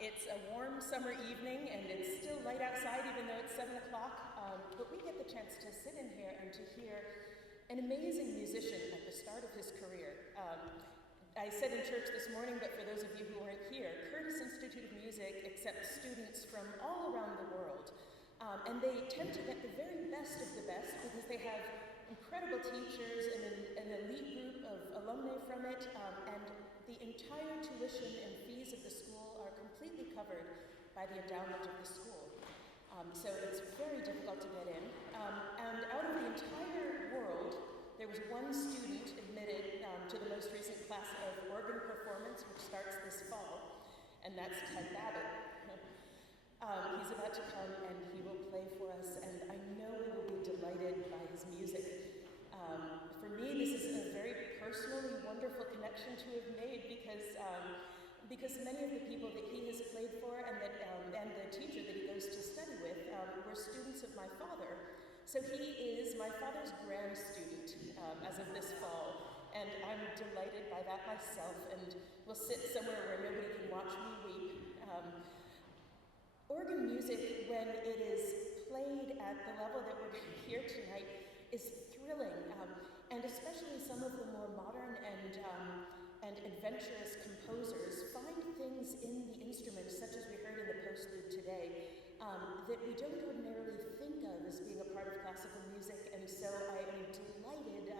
It's a warm summer evening, and it's still light outside, even though it's 7 o'clock. But we get the chance to sit in here and to hear an amazing musician at the start of his career. I said in church this morning, but for those of you who aren't here, Curtis Institute of Music accepts students from all around the world. And they tend to get the very best of the best because they have incredible teachers and an elite group of alumni from it, and the entire tuition and fees of the school are completely covered by the endowment of the school. So it's very difficult to get in. And out of the entire world, there was one student admitted to the most recent class of organ performance, which starts this fall, and that's Ted Babbitt. He's about to come and he will play for us, and I know we will be delighted by his music. For me, this is a very personally wonderful connection to have made because many of the people that he has played for and the teacher that he goes to study with were students of my father. So he is my father's grad student as of this fall, and I'm delighted by that myself, and will sit somewhere where nobody can watch me weep. Organ music, when it is played at the level that we're going to hear tonight, is thrilling, and especially some of the more modern and adventurous composers find things in the instruments, such as we heard in the postlude today, that we don't ordinarily think of as being a part of classical music, and so I am delighted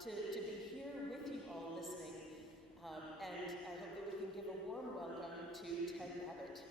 to be here with you all listening, and I hope that we can give a warm welcome to Ted Babbitt.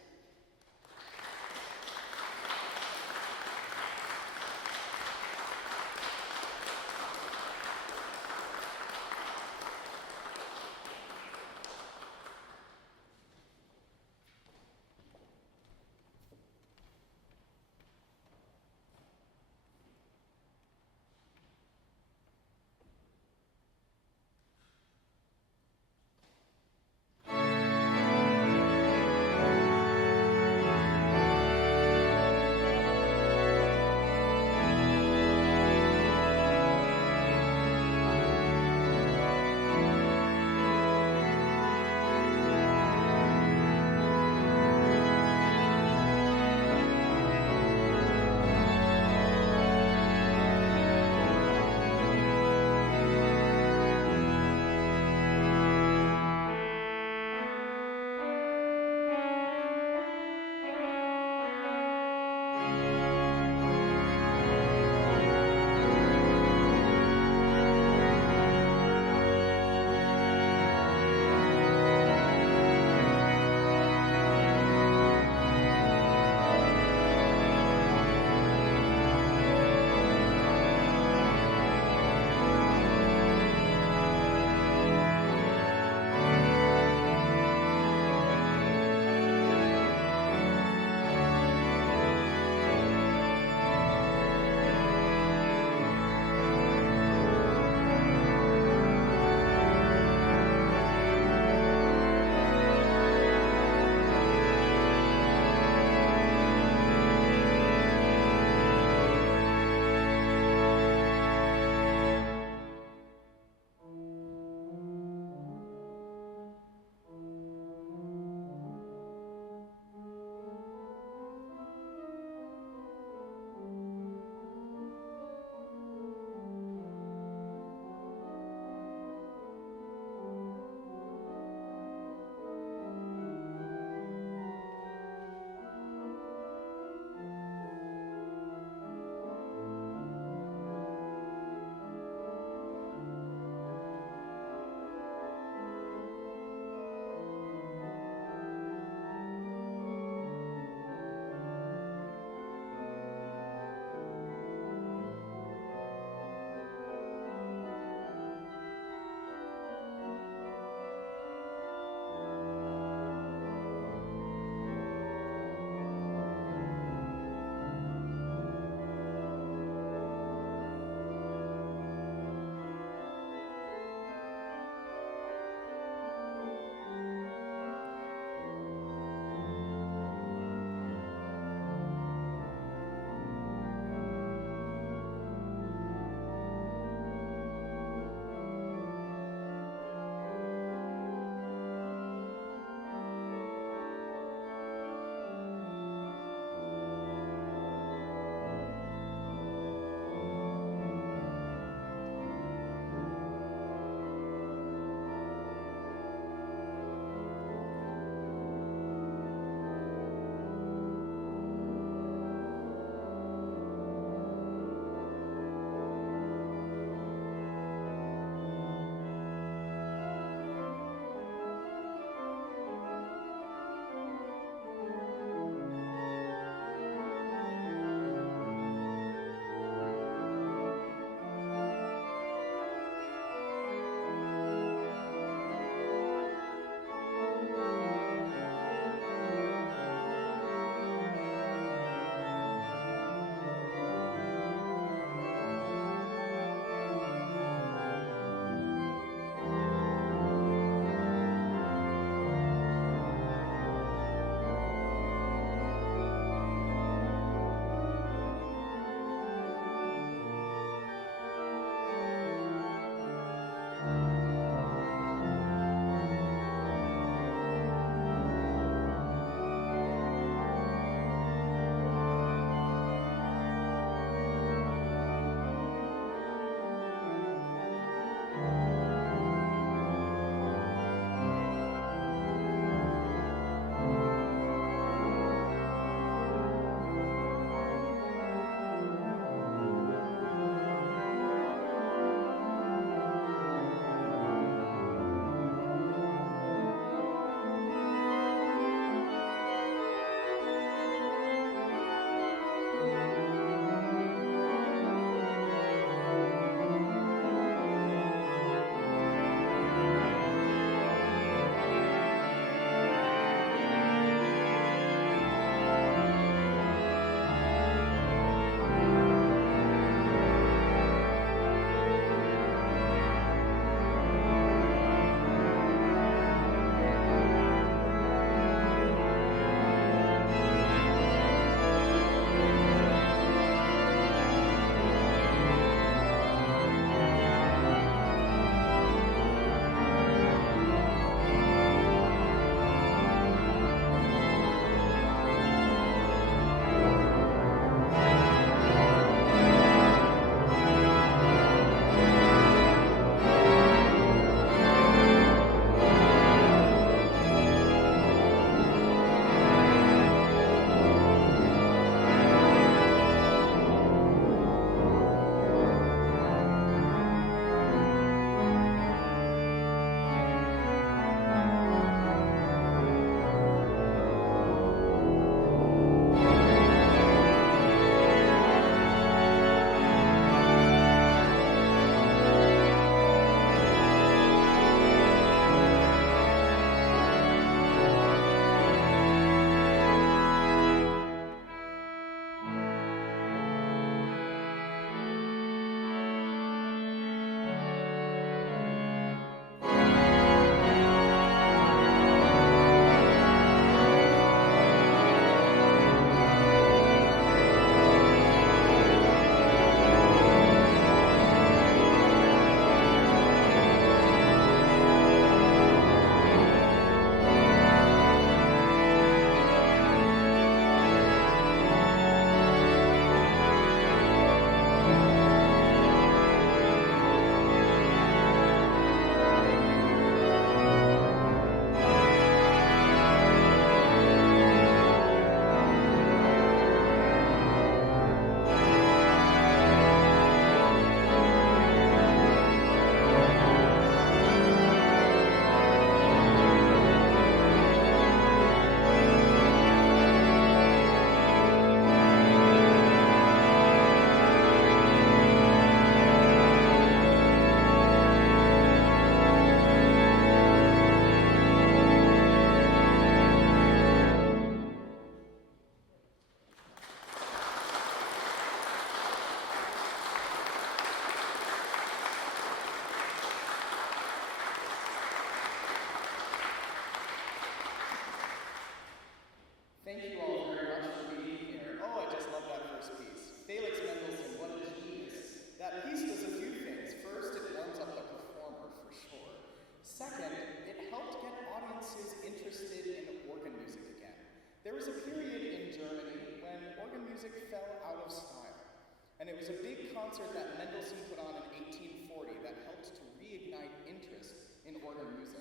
concert that Mendelssohn put on in 1840 that helped to reignite interest in organ music.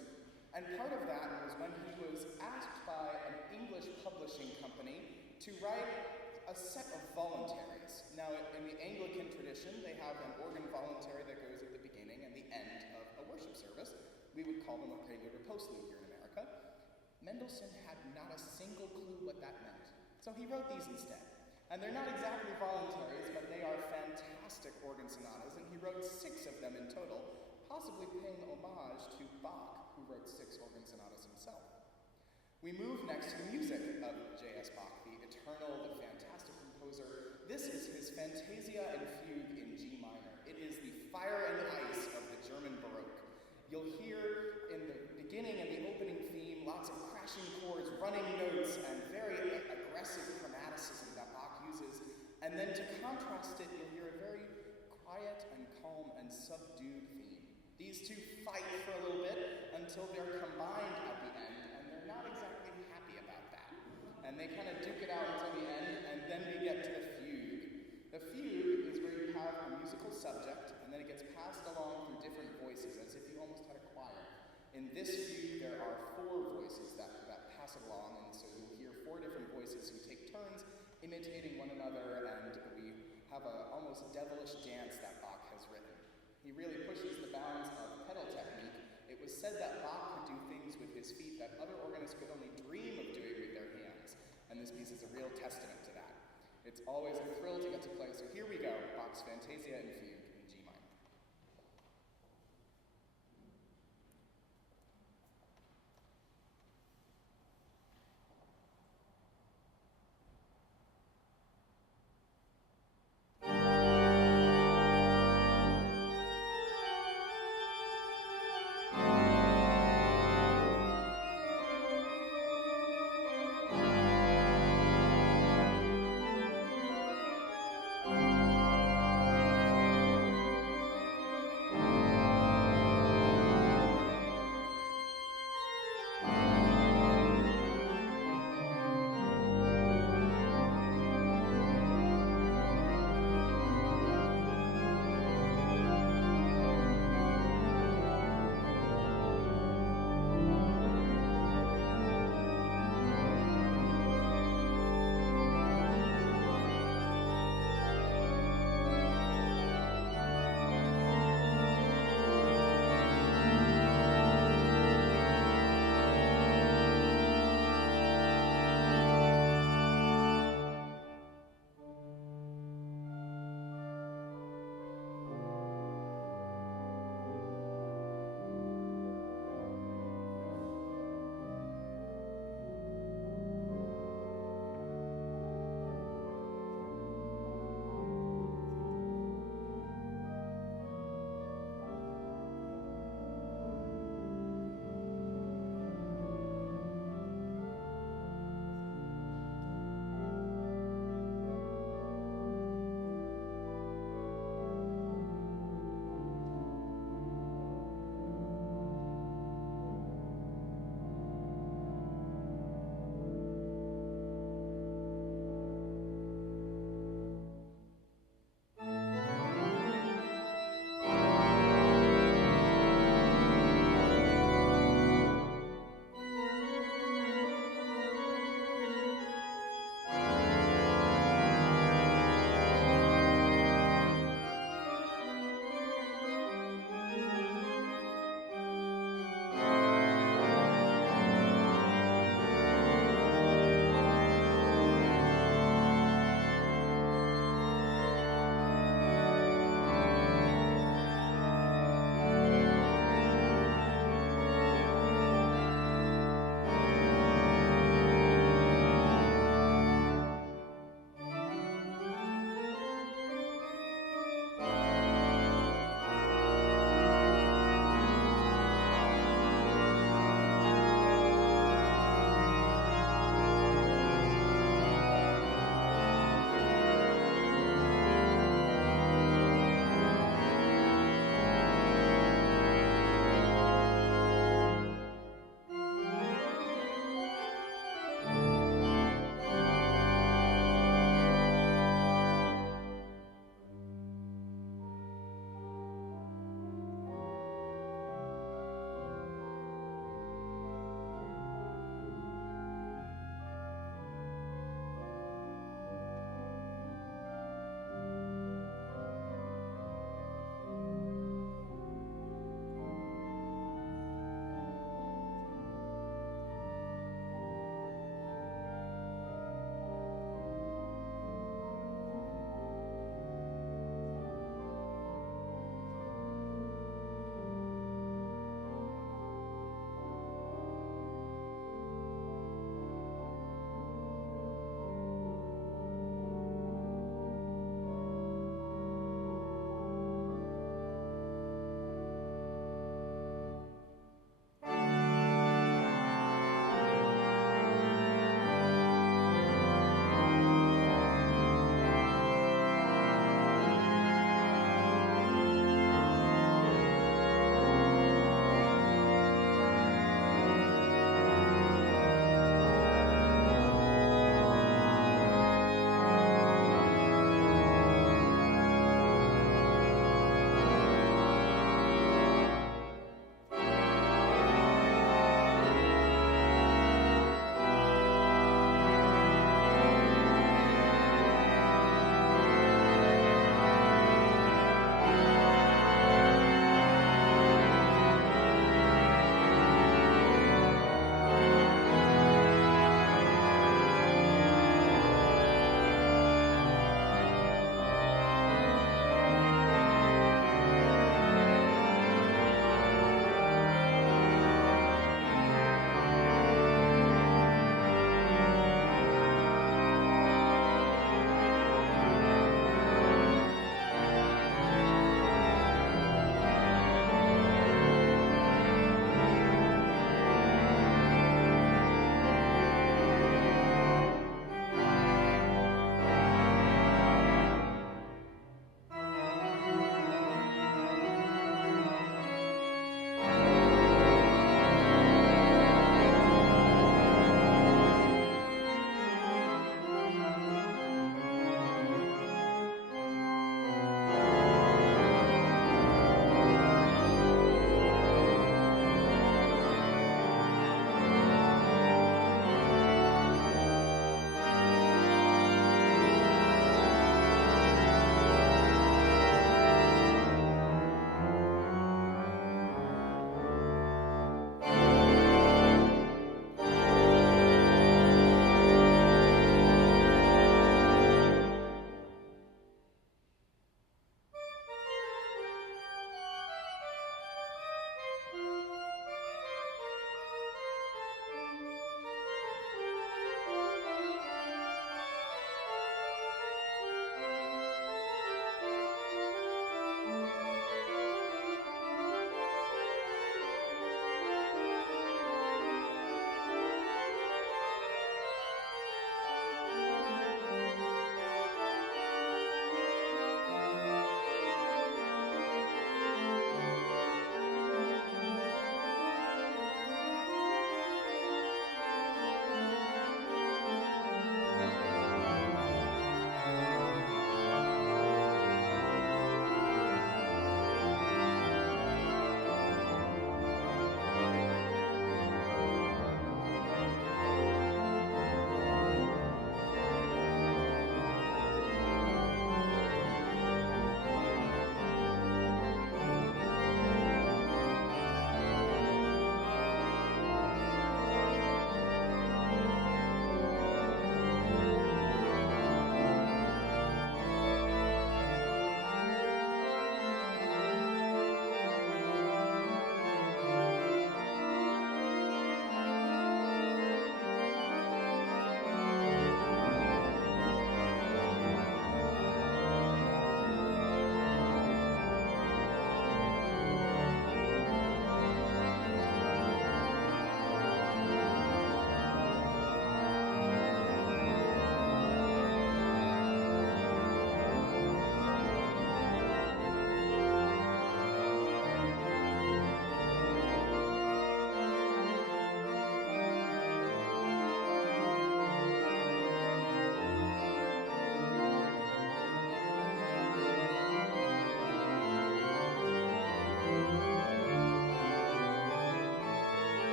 And part of that was when he was asked by an English publishing company to write a set of voluntaries. Now, in the Anglican tradition, they have an organ voluntary that goes at the beginning and the end of a worship service. We would call them a prelude or postlude here in America. Mendelssohn had not a single clue what that meant. So he wrote these instead. And they're not exactly voluntaries, but they are fantastic organ sonatas, and he wrote 6 of them in total, possibly paying homage to Bach, who wrote 6 organ sonatas himself. We move next to the music of J.S. Bach, the eternal, the fantastic composer. This is his Fantasia and Fugue in G minor. It is the fire and ice of the German Baroque. You'll hear in the beginning and the opening theme lots of crashing chords, running notes, and very aggressive chromaticism that Bach uses. And then to contrast it, you'll hear a very quiet and calm and subdued theme. These two fight for a little bit until they're combined at the end, and they're not exactly happy about that. And they kind of duke it out until the end, and then we get to the fugue. The fugue is where you have a musical subject, and then it gets passed along through different voices, as if you almost had a choir. In this fugue, there are 4 voices that pass it along, and so you'll hear 4 different voices who take turns imitating one another, and we have an almost devilish dance that Bach has written. He really pushes the bounds of pedal technique. It was said that Bach could do things with his feet that other organists could only dream of doing with their hands, and this piece is a real testament to that. It's always a thrill to get to play, so here we go, Bach's Fantasia and Fugue in G minor.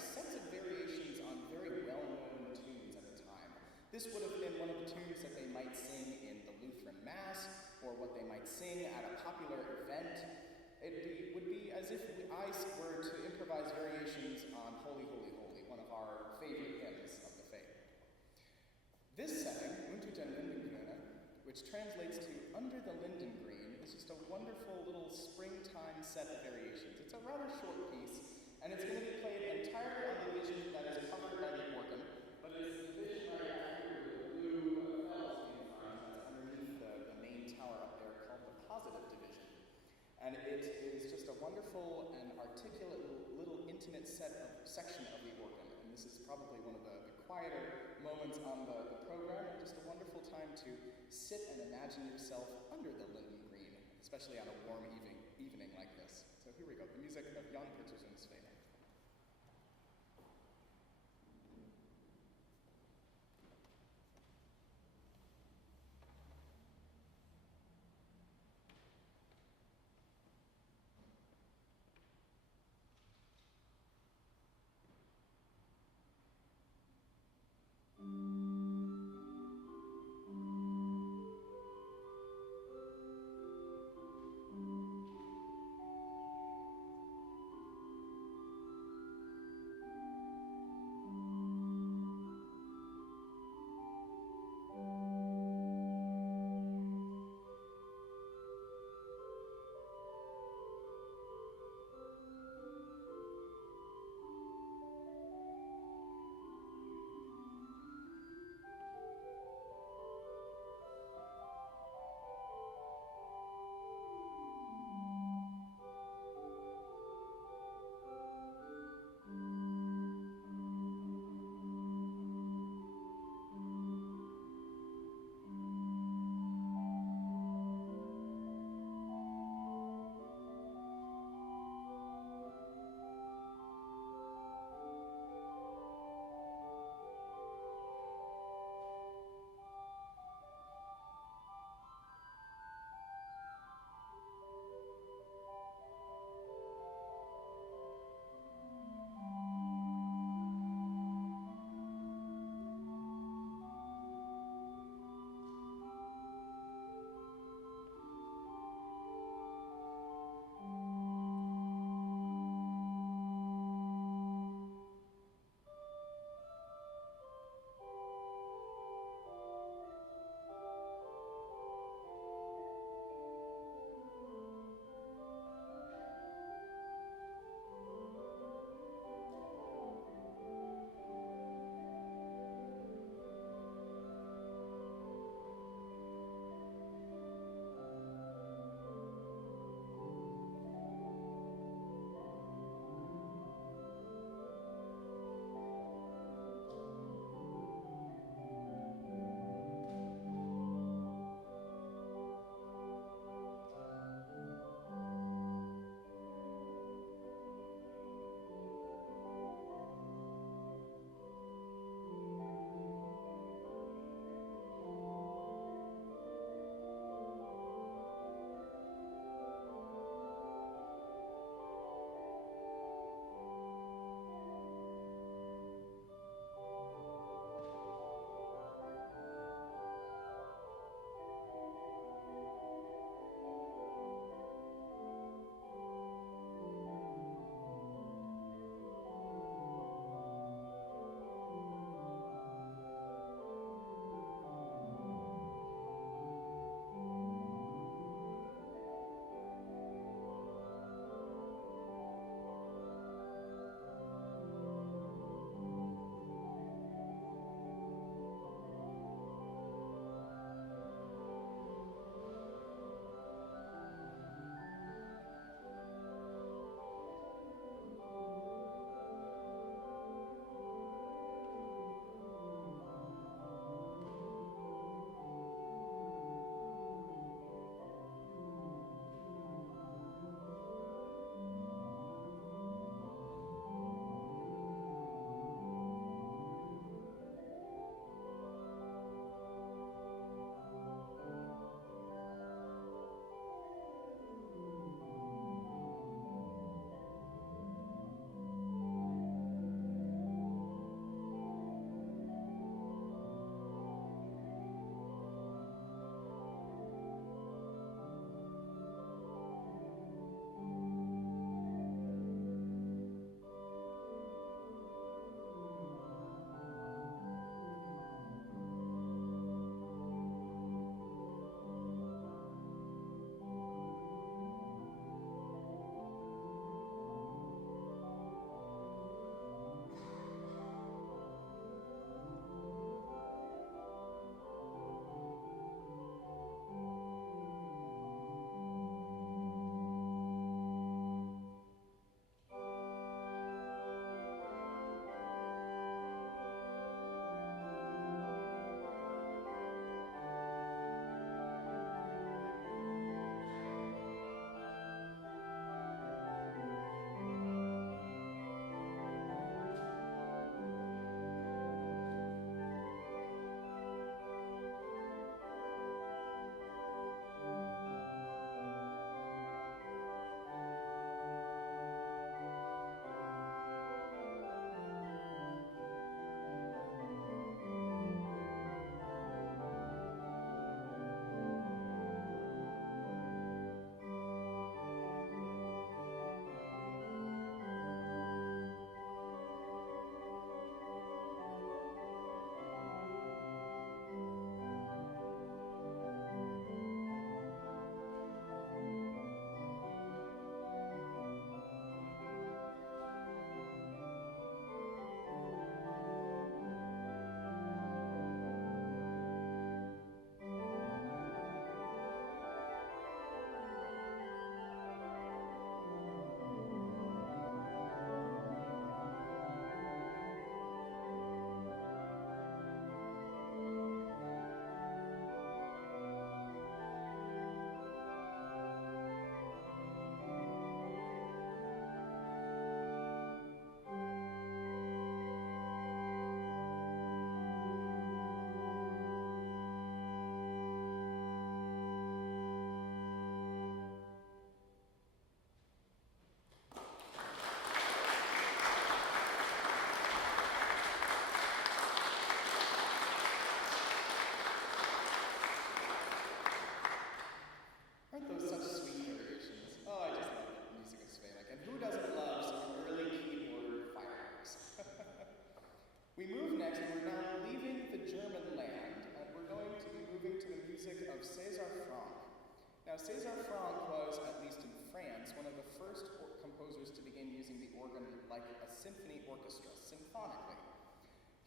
sets of variations on very well-known tunes at the time. This would have been one of the tunes that they might sing in the Lutheran Mass, or what they might sing at a popular event. It would be as if I were to improvise variations on Holy, Holy, Holy, one of our favorite hymns of the faith. This setting, Unter den Lindengrüne, which translates to Under the Linden Green, is just a wonderful little springtime set of variations. It's a rather short piece, and it's going to be played entirely on the division that is covered by the organ, but it's the division right after the blue bells in front that's underneath the main tower up there called the positive division. And it is just a wonderful and articulate little intimate section of the organ, and this is probably one of the quieter moments on the program, and just a wonderful time to sit and imagine yourself under the linden green, especially on a warm evening like this. So here we go, the music of Jan Petersen's Fame. like a symphony orchestra, symphonically.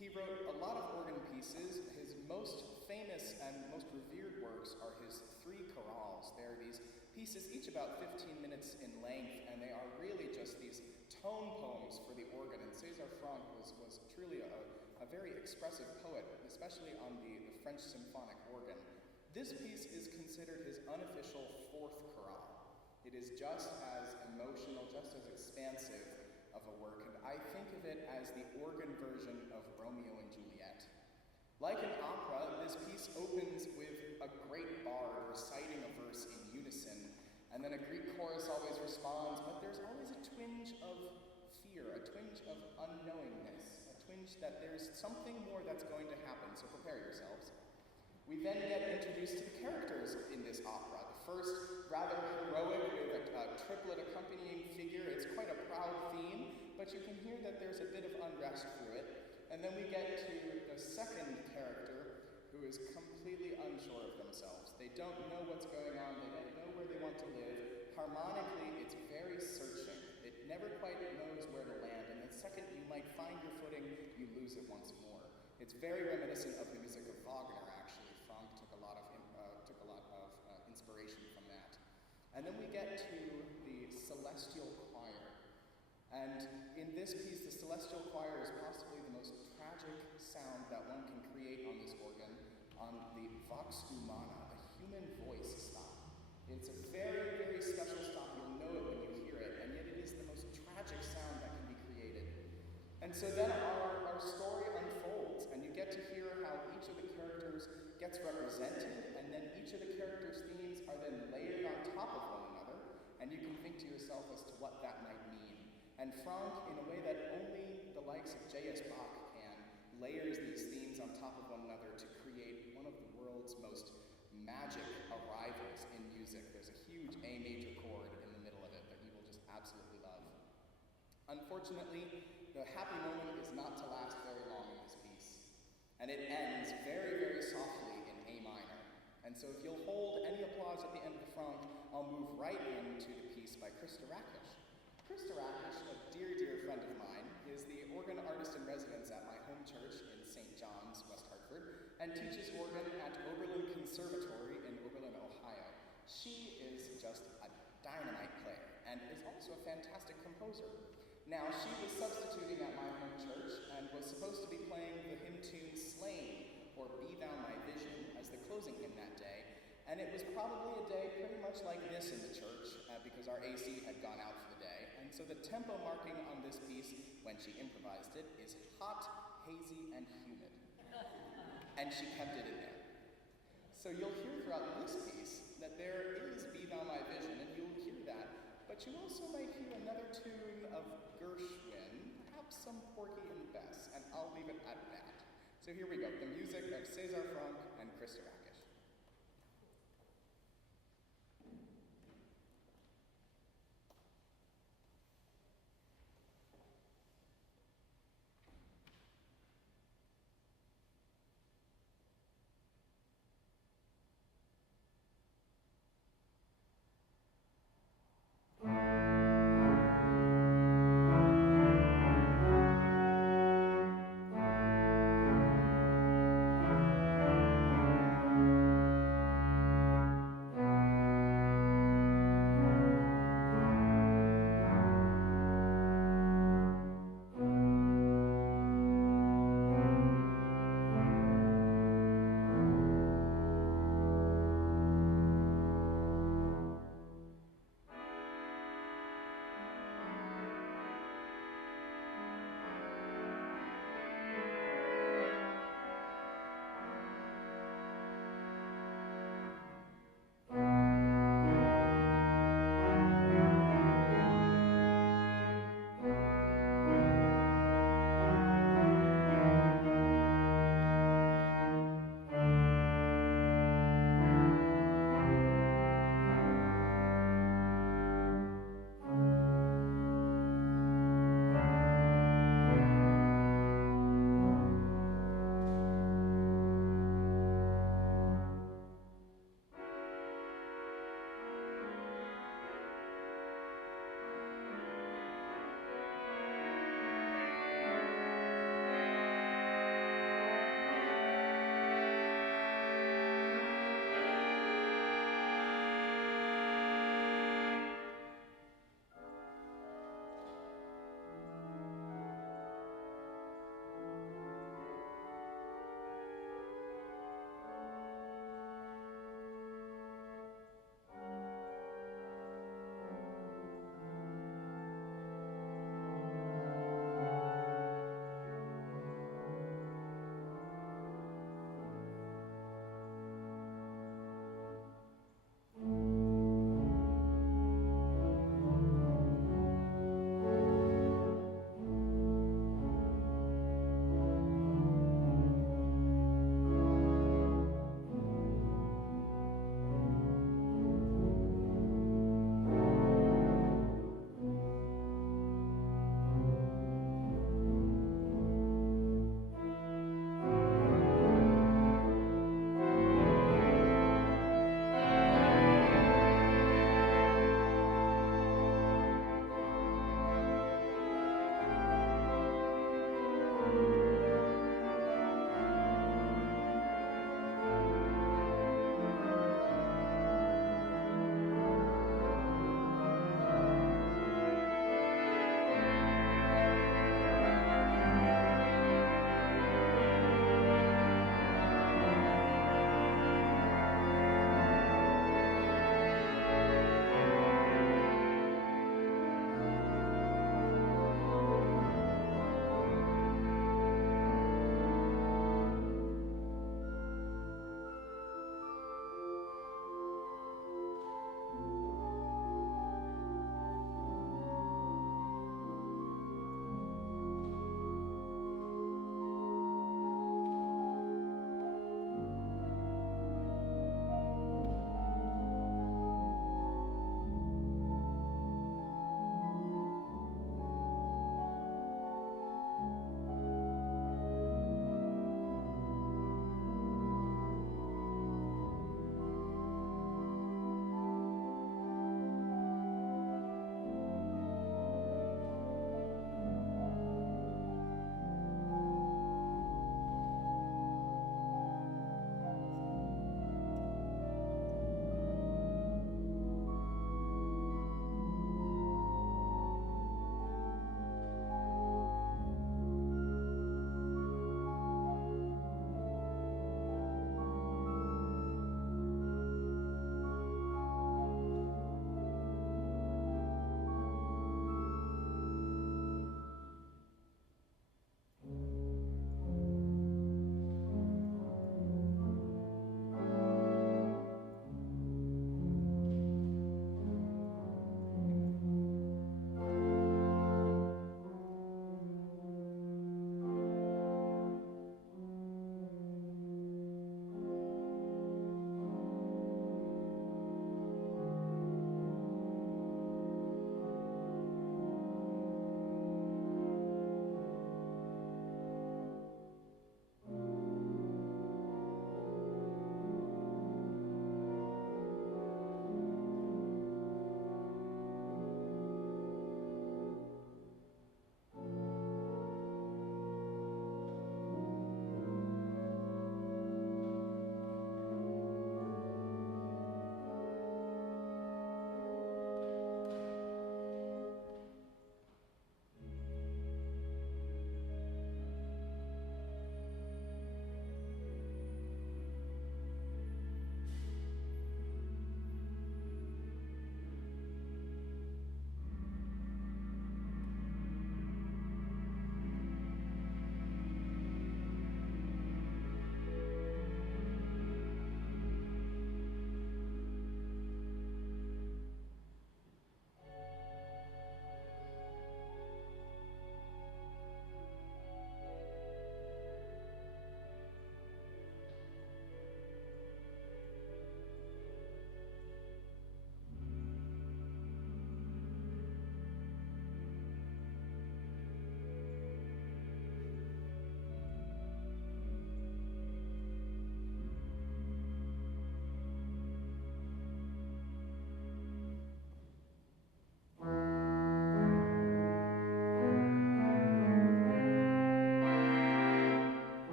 He wrote a lot of organ pieces. His most famous and most revered works are his 3 chorales. They're these pieces, each about 15 minutes in length, and they are really just these tone poems for the organ. And César Franck was truly a very expressive poet, especially on the French symphonic organ. This piece is considered his unofficial 4th chorale. It is just as emotional, just as expansive of a work, and I think of it as the organ version of Romeo and Juliet. Like an opera, this piece opens with a great bard reciting a verse in unison, and then a Greek chorus always responds, but there's always a twinge of fear, a twinge of unknowingness, a twinge that there's something more that's going to happen, so prepare yourselves. We then get introduced to the characters in this opera. The first, rather heroic, with a triplet accompanying figure. It's quite a proud theme, but you can hear that there's a bit of unrest through it. And then we get to the second character, who is completely unsure of themselves. They don't know what's going on, they don't know where they want to live. Harmonically, it's very searching. It never quite knows where to land, and the second you might find your footing, you lose it once more. It's very reminiscent of the music of Wagner, actually. Franck took a lot of inspiration from that. And then we get to the celestial choir. And in this piece, the celestial choir is possibly the most tragic sound that one can create on this organ, on the vox humana, the human voice stop. It's a very, very special stop. You'll know it when you hear it, and yet it is the most tragic sound that can be created. And so then our story unfolds, and you get to hear how each of the characters gets represented, and then each of the characters' themes are then layered on top of one another, and you can think to yourself as to what that might mean. And Franck, in a way that only the likes of J.S. Bach can, layers these themes on top of one another to create one of the world's most magic arrivals in music. There's a huge A major chord in the middle of it that you will just absolutely love. Unfortunately, the happy moment is not to last very long in this piece. And it ends very, very softly in A minor. And so if you'll hold any applause at the end of the Franck, I'll move right into the piece by Krista Rakish. Krista Rakish, a dear, dear friend of mine, is the organ artist in residence at my home church in St. John's, West Hartford, and teaches organ at Oberlin Conservatory in Oberlin, Ohio. She is just a dynamite player and is also a fantastic composer. Now, she was substituting at my home church and was supposed to be playing the hymn tune Slain, or Be Thou My Vision, as the closing hymn that day. And it was probably a day pretty much like this in the church, because our AC had gone out for the day. And so the tempo marking on this piece, when she improvised it, is hot, hazy, and humid. And she kept it in there. So you'll hear throughout this piece that there is Be Thou My Vision, and you'll hear that. But you also might hear another tune of Gershwin, perhaps some Porgy and Bess, and I'll leave it at that. So here we go, the music of César Franck and Krista Rakish.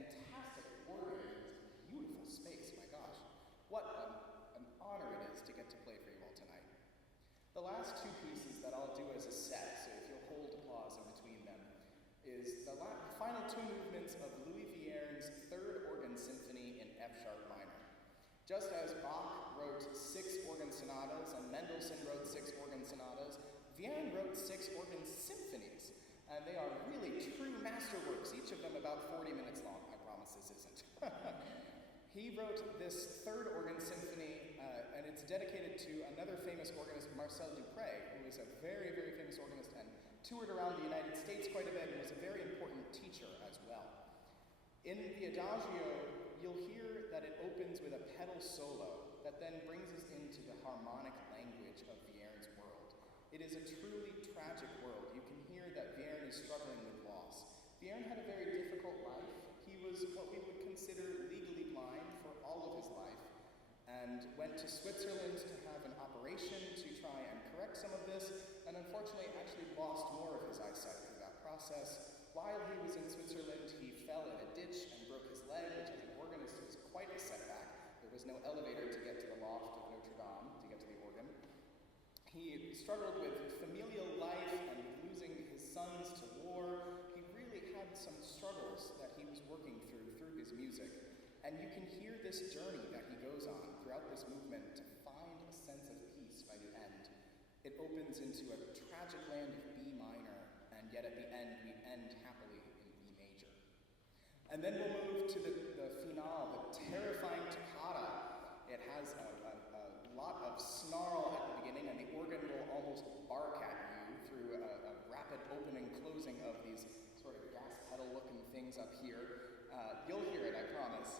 fantastic organ in this beautiful space. My gosh, what an honor it is to get to play for you all tonight. The last two pieces that I'll do as a set, so if you'll hold applause in between them, is the final two movements of Louis Viern's Third Organ Symphony in F-sharp minor. Just as Bach wrote 6 organ sonatas and Mendelssohn wrote 6 organ sonatas, Vierne wrote 6 organ symphonies. And they are really true masterworks, each of them about 40 minutes long. I promise this isn't. He wrote this Third Organ Symphony, and it's dedicated to another famous organist, Marcel Dupré, who is a very, very famous organist and toured around the United States quite a bit and was a very important teacher as well. In the Adagio, you'll hear that it opens with a pedal solo that then brings us into the harmonic language of Viern's world. It is a truly tragic world. You can hear that Vierne is struggling with loss. Vierne had a very difficult life. He was what we would consider legally blind for all of his life, and went to Switzerland to have an operation to try and correct some of this, and unfortunately actually lost more of his eyesight through that process. While he was in Switzerland, he fell in a ditch and broke his leg, which as an organist was quite a setback. There was no elevator to get to the loft of Notre Dame, to get to the organ. He struggled with familial life and losing his sons to war. He really had some struggles that he was working through his music. And you can hear this journey that he goes on throughout this movement to find a sense of peace by the end. It opens into a tragic land of B minor, and yet at the end we end happily in B major. And then we'll move to the finale, the terrifying toccata. It has a lot of snarl at the beginning, and the organ will almost bark at you through a rapid open and closing of these sort of gas pedal-looking things up here. You'll hear it, I promise.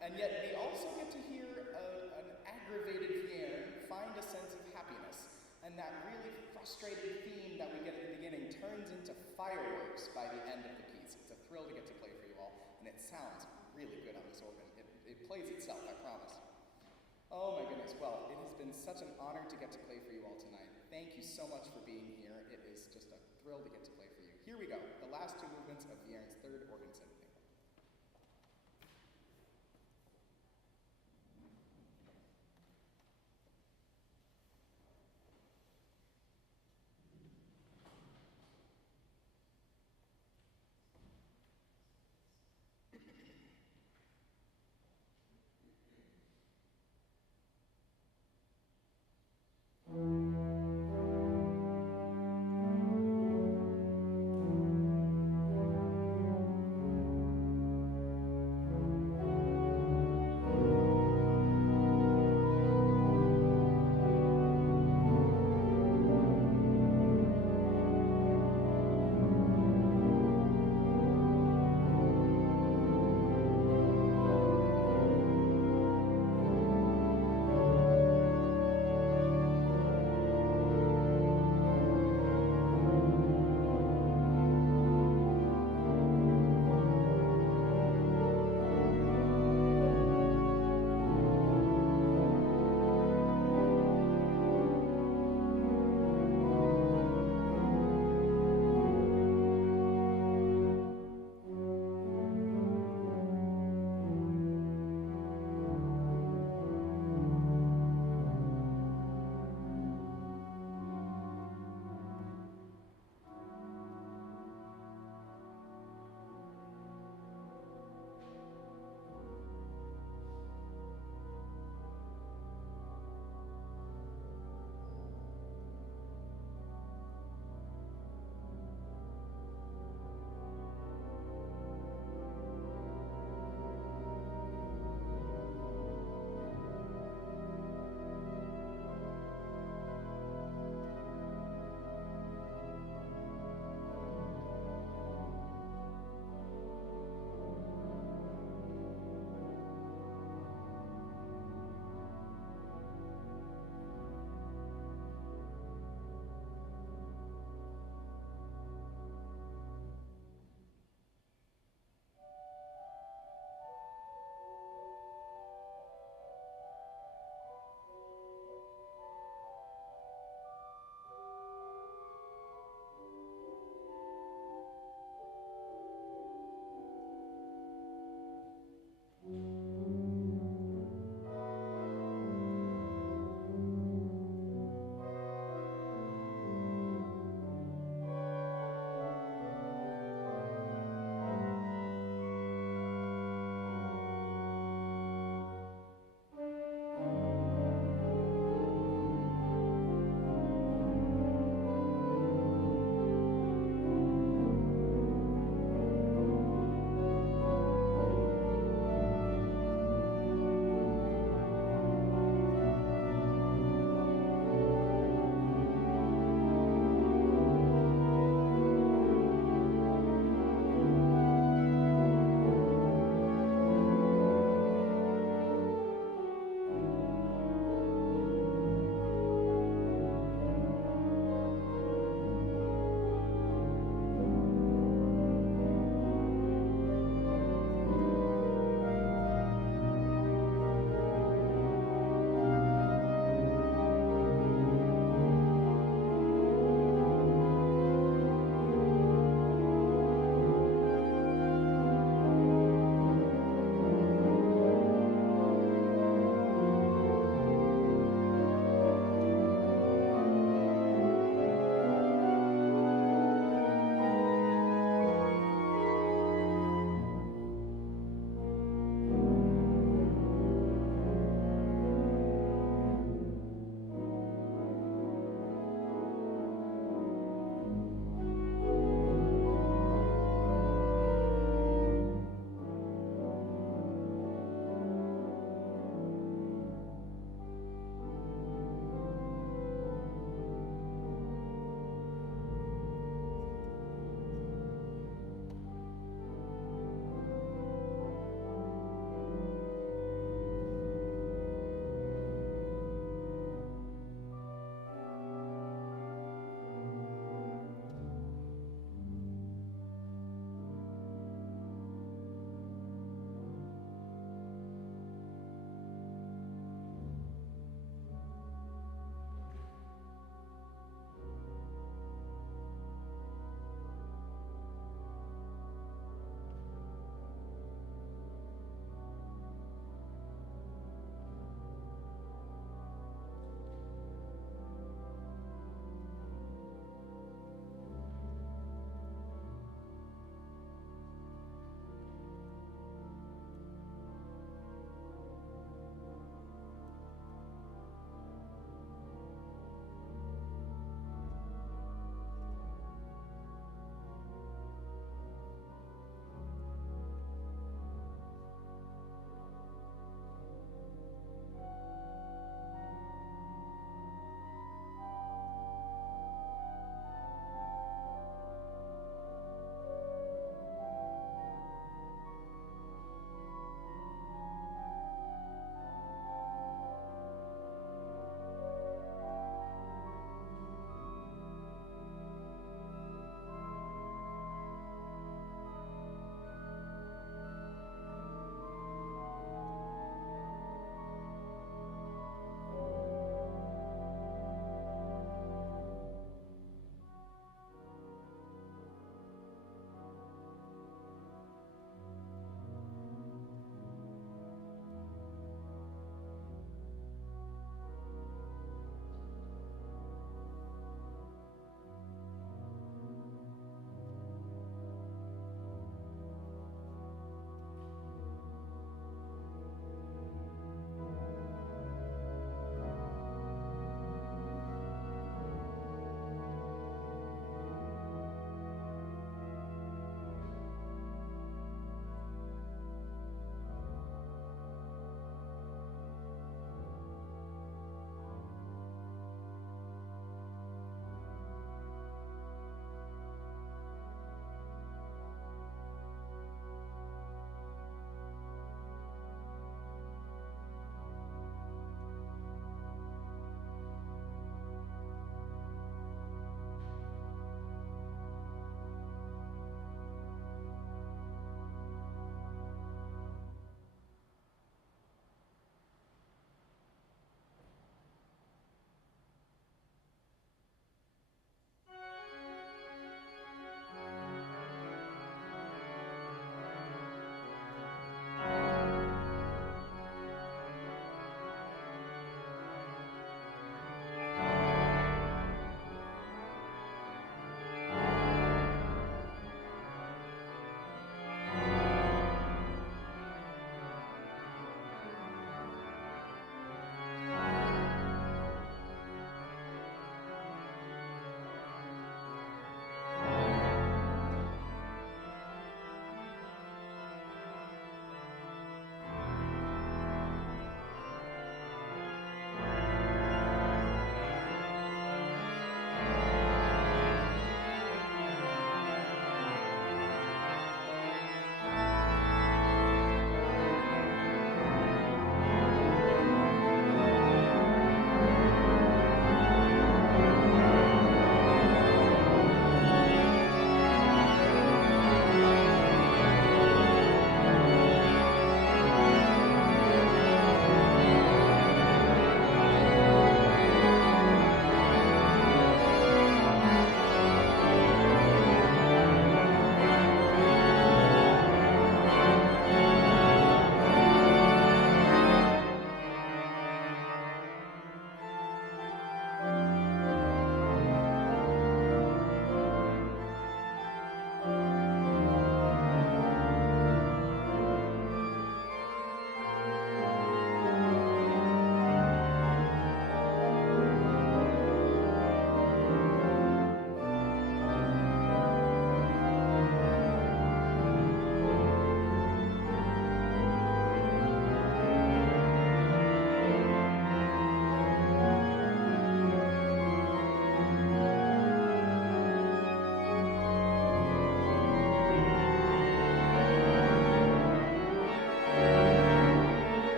And yet we also get to hear an aggravated Vierne find a sense of happiness, and that really frustrated theme that we get at the beginning turns into fireworks by the end of the piece. It's a thrill to get to play for you all, and it sounds really good on this organ. It plays itself, I promise. Oh my goodness, well, it has been such an honor to get to play for you all tonight. Thank you so much for being here. It is just a thrill to get to play for you. Here we go, the last two movements of Viern's Third Organ Symphony.